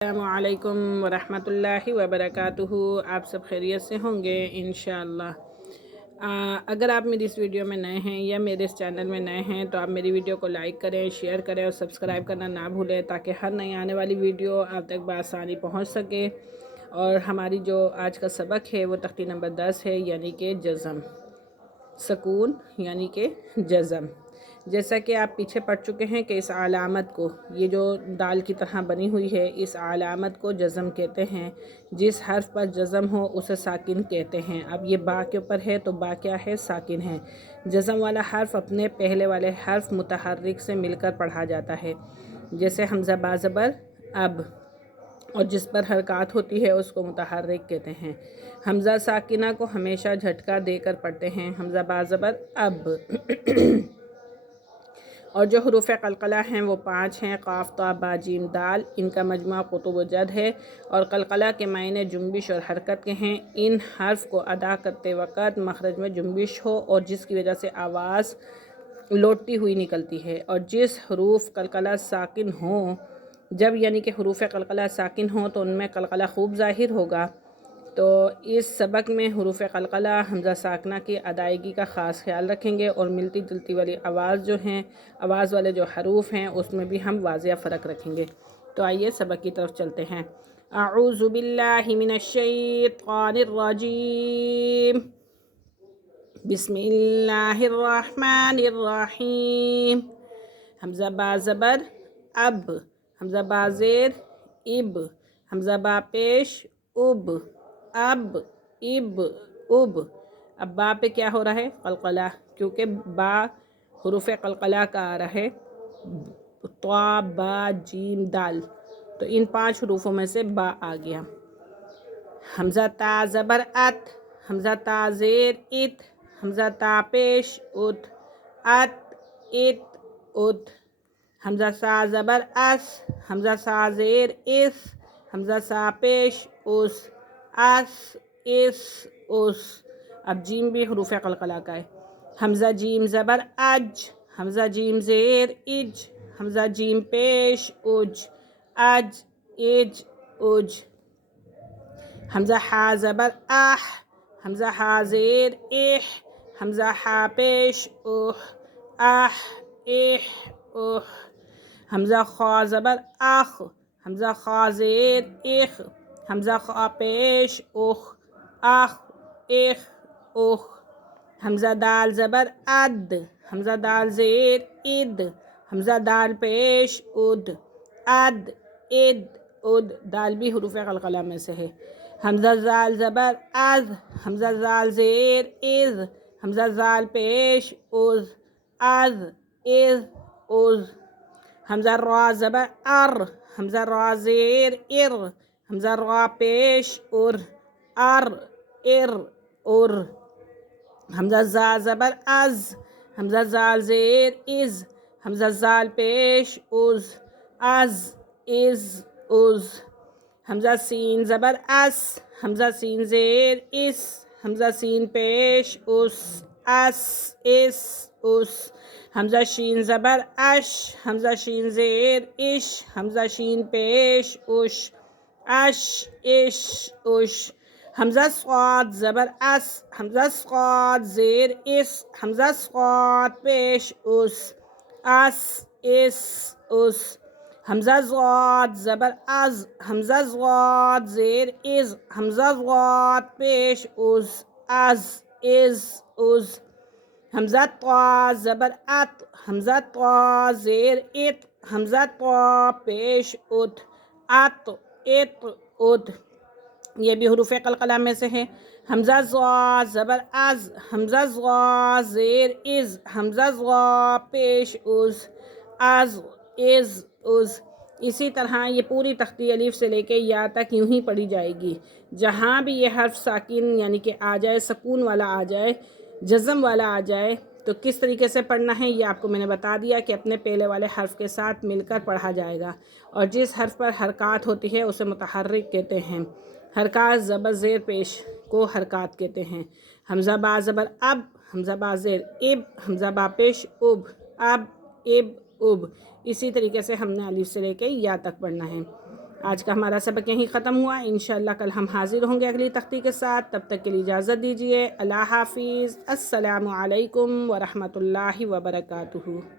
अस्सलामुअलैकुम वरहमतुल्लाहि वबरकातुहू। आप सब खैरियत से होंगे इंशाअल्लाह। अगर आप मेरी इस वीडियो में नए हैं या मेरे इस चैनल में नए हैं तो आप मेरी वीडियो को लाइक करें, शेयर करें और सब्सक्राइब करना ना भूलें ताकि हर नई आने वाली वीडियो आप तक बआसानी पहुंच सके। और हमारी जो आज का सबक है वो तख्ती नंबर 10 है, यानी कि जज़म, सकून यानी कि जज़म। जैसा कि आप पीछे पढ़ चुके हैं कि इस अलामत को, ये जो दाल की तरह बनी हुई है, इस अलामत को जज़म कहते हैं। जिस हर्फ पर जज़म हो उसे साकिन कहते हैं। अब ये बा के ऊपर है तो बा क्या है? साकिन है। जज़म वाला हर्फ अपने पहले वाले हर्फ मुतहर्रिक से मिलकर पढ़ा जाता है, जैसे हमज़ा बा ज़बर अब, और जिस पर हरकत होती है उसको मुतहर्रिक कहते हैं। हमज़ा साकिना को हमेशा झटका देकर पढ़ते हैं, हमज़ा बा ज़बर अब। और जो हरूफ कलकला हैं वो 5 हैं, क़ाफ़ ता बा जीम दाल। इनका मजमूआ कुतुब जद है और कलकला के मायने जुम्बिश और हरकत के हैं। इन हर्फ को अदा करते वक़्त मखरज में जुम्बिश हो और जिसकी वजह से आवाज़ लौटती हुई निकलती है। और जिस हरूफ कलकला साकिन हो, जब यानी कि हरूफ कलकला साकिन हो तो उनमें कलकला खूब ज़ाहिर होगा। तो इस सबक में हरूफ कलकला हमज़ा साकना की अदायगी का ख़ास ख्याल रखेंगे और मिलती जुलती वाली आवाज़ जो हैं, आवाज़ वाले जो हरूफ हैं उसमें भी हम वाज़िया फ़र्क रखेंगे। तो आइए सबक की तरफ चलते हैं। अऊज़ु बिल्लाहि मिनश्शैतानिर रजीम, बिस्मिल्लाहिर्रहमानिर्रहीम। हमज़ा बा ज़बर अब, हमज़ा बा ज़ेर इब, हमज़ा बा पेश उब, अब इब उब। अब बा पे क्या हो रहा है? कलकला, क्योंकि बा हुरूफ कलकला का आ रहा है। त्वा बा जीम दाल, तो इन 5 हरूफों में से बा आ गया। हमज़ा ता ज़बर अत, हमज़ा ता ज़ेर इत, हमज़ा ता पेश उत, अत इत उत। हमज़ा सा ज़बर अस, हमज़ा सा ज़ेर इस, हमज़ा सा पेश उस, अस इस उस। अब जीम भी हरूफ कलकला का है। हमज़ा जीम ज़बर अज, हमज़ा जीम ज़ेर इज, हमज़ा जीम पेश उज, अज इज उज। हमज़ा हा ज़बर आह, हमज़ा हा ज़ेर इह, हमज़ा हा पेश उह, आह इह उह। हमज़ा ख़ा ज़बर आख, हमज़ा ख़ा ज़ेर इख, हमज़ा ख़ा पेश उख, आख इख उख। हमज़ा दाल ज़बर अद, हमज़ा दाल ज़ेर इद, हमज़ा दाल पेश उद, अद इद उद। दाल भी हुरूफ कलकला में से है। हमज़ा ज़ाल ज़बर अज़, हमज़ा ज़ाल ज़ेर इज़, हमज़ा ज़ाल पेश उज़, अज़ इज़ उज़। हमज़ा रा ज़बर अर, हमज़ा रा ज़ेर इर, हमज़ा रा पेश उर, अर इर उर। हमज़ा ज़ा ज़बर अज़, हमज़ा ज़ाल ज़ेर इज़, हमज़ा ज़ाल पेश उज़, अज़ इज़ उज़। हमज़ा सीन ज़बर अस, हमज़ा सीन ज़ेर इस, हमज़ा सीन पेश उस, अस इस उस। हमज़ा शीन ज़बर अश, हमज़ा शीन ज़ेर इश, हमज़ा शीन पेश उश, अश इश उश। हमज़ा स्वाद ज़बर अस, हमज़ा स्वाद ज़ेर इस, हमज़ा स्वाद पेश उस, अस इस उस। हमज़ा ज़ाद ज़बर अज़, हमज़ा ज़ाद ज़ेर इज़, हमज़ा ज़ाद पेश उज़, अज़ इज़ उज़। हमज़ा त्वा ज़बर अत, हमज़ा त्वा ज़ेर इत, हमज़ा त्वा पेश उत, अत इत उत। ये भी हुरूफ कलकला में से है। हमज़ा ज़ा ज़बर अज़, हमज़ा ज़ा ज़ेर इज़, हमज़ा ज़ा पेश उज़, अज़ इज़ उज़। इसी तरह ये पूरी तख्ती अलीफ से लेके या तक यूं ही पढ़ी जाएगी। जहाँ भी ये हर्फ साकिन यानी कि आ जाए, सकून वाला आ जाए, जज़म वाला आ जाए, तो किस तरीके से पढ़ना है ये आपको मैंने बता दिया कि अपने पहले वाले हर्फ के साथ मिलकर पढ़ा जाएगा। और जिस हर्फ पर हरकत होती है उसे मुतहर्रिक कहते हैं। हरकत ज़बर ज़ेर पेश को हरकत कहते हैं। हमज़ा बा ज़बर अब, हमज़ा बा ज़ेर इब, हमज़ा बा पेश उब, अब इब उब। इसी तरीके से हमने अलिफ से लेके या तक पढ़ना है। آج کا ہمارا سبق یہیں ختم ہوا. انشاءاللہ کل ہم حاضر ہوں گے اگلی تختی کے ساتھ. تب تک کے لیے اجازت دیجیے. اللہ حافظ. السلام علیکم ورحمۃ اللہ وبرکاتہ.